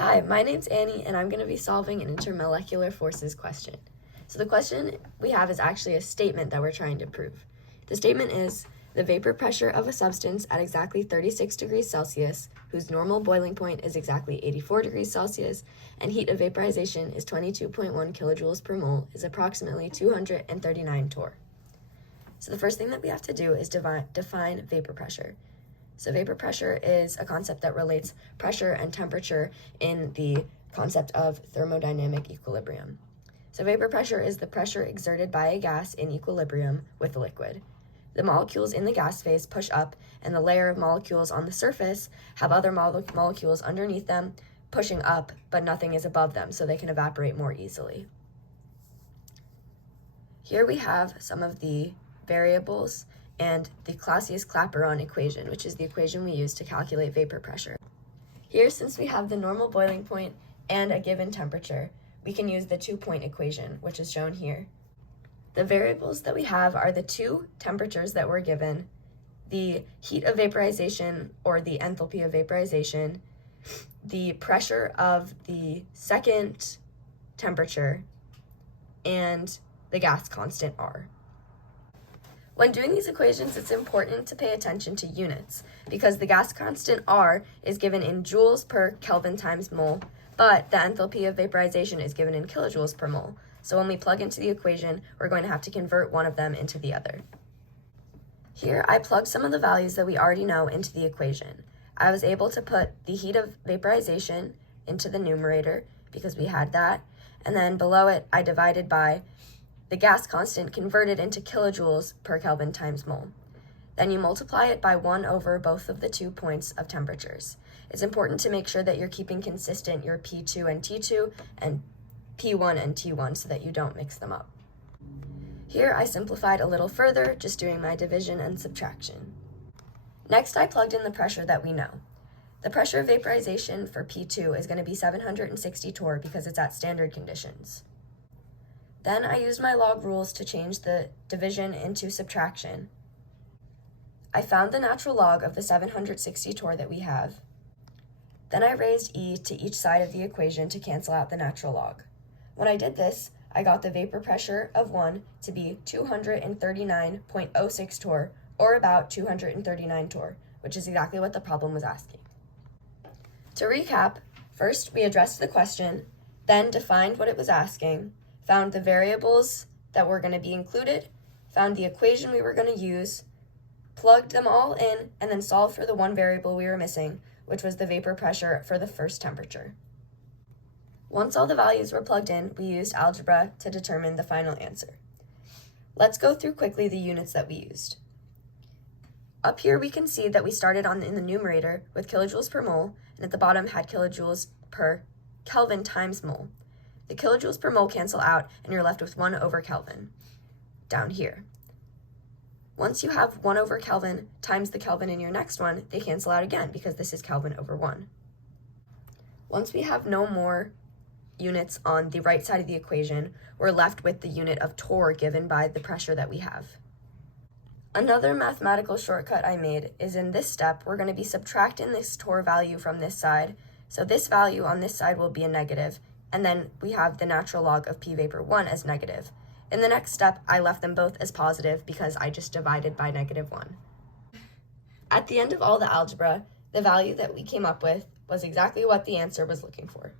Hi, my name's Annie, and I'm going to be solving an intermolecular forces question. So the question we have is actually a statement that we're trying to prove. The statement is, the vapor pressure of a substance at exactly 36 degrees Celsius, whose normal boiling point is exactly 84 degrees Celsius, and heat of vaporization is 22.1 kilojoules per mole, is approximately 239 torr. So the first thing that we have to do is define vapor pressure. So vapor pressure is a concept that relates pressure and temperature in the concept of thermodynamic equilibrium. So vapor pressure is the pressure exerted by a gas in equilibrium with a liquid. The molecules in the gas phase push up, and the layer of molecules on the surface have other molecules underneath them pushing up, but nothing is above them, so they can evaporate more easily. Here we have some of the variables and the Clausius-Clapeyron equation, which is the equation we use to calculate vapor pressure. Here, since we have the normal boiling point and a given temperature, we can use the two-point equation, which is shown here. The variables that we have are the two temperatures that were given, the heat of vaporization or the enthalpy of vaporization, the pressure of the second temperature, and the gas constant R. When doing these equations, it's important to pay attention to units because the gas constant R is given in joules per Kelvin times mole, but the enthalpy of vaporization is given in kilojoules per mole. So when we plug into the equation, we're going to have to convert one of them into the other. Here, I plugged some of the values that we already know into the equation. I was able to put the heat of vaporization into the numerator because we had that, and then below it, I divided by the gas constant converted into kilojoules per Kelvin times mole. Then you multiply it by 1 over both of the 2 points of temperatures. It's important to make sure that you're keeping consistent your P2 and T2 and P1 and T1 so that you don't mix them up. Here I simplified a little further, just doing my division and subtraction. Next, I plugged in the pressure that we know. The pressure of vaporization for P2 is going to be 760 torr because it's at standard conditions. Then I used my log rules to change the division into subtraction. I found the natural log of the 760 torr that we have. Then I raised e to each side of the equation to cancel out the natural log. When I did this, I got the vapor pressure of 1 to be 239.06 torr, or about 239 torr, which is exactly what the problem was asking. To recap, first we addressed the question, then defined what it was asking, found the variables that were going to be included, found the equation we were going to use, plugged them all in, and then solved for the one variable we were missing, which was the vapor pressure for the first temperature. Once all the values were plugged in, we used algebra to determine the final answer. Let's go through quickly the units that we used. Up here we can see that we started in the numerator with kilojoules per mole, and at the bottom had kilojoules per Kelvin times mole. The kilojoules per mole cancel out, and you're left with 1 over Kelvin down here. Once you have 1 over Kelvin times the Kelvin in your next one, they cancel out again because this is Kelvin over 1. Once we have no more units on the right side of the equation, we're left with the unit of torr given by the pressure that we have. Another mathematical shortcut I made is in this step, we're going to be subtracting this torr value from this side. So this value on this side will be a negative, and then we have the natural log of P vapor 1 as negative. In the next step, I left them both as positive because I just divided by -1. At the end of all the algebra, the value that we came up with was exactly what the answer was looking for.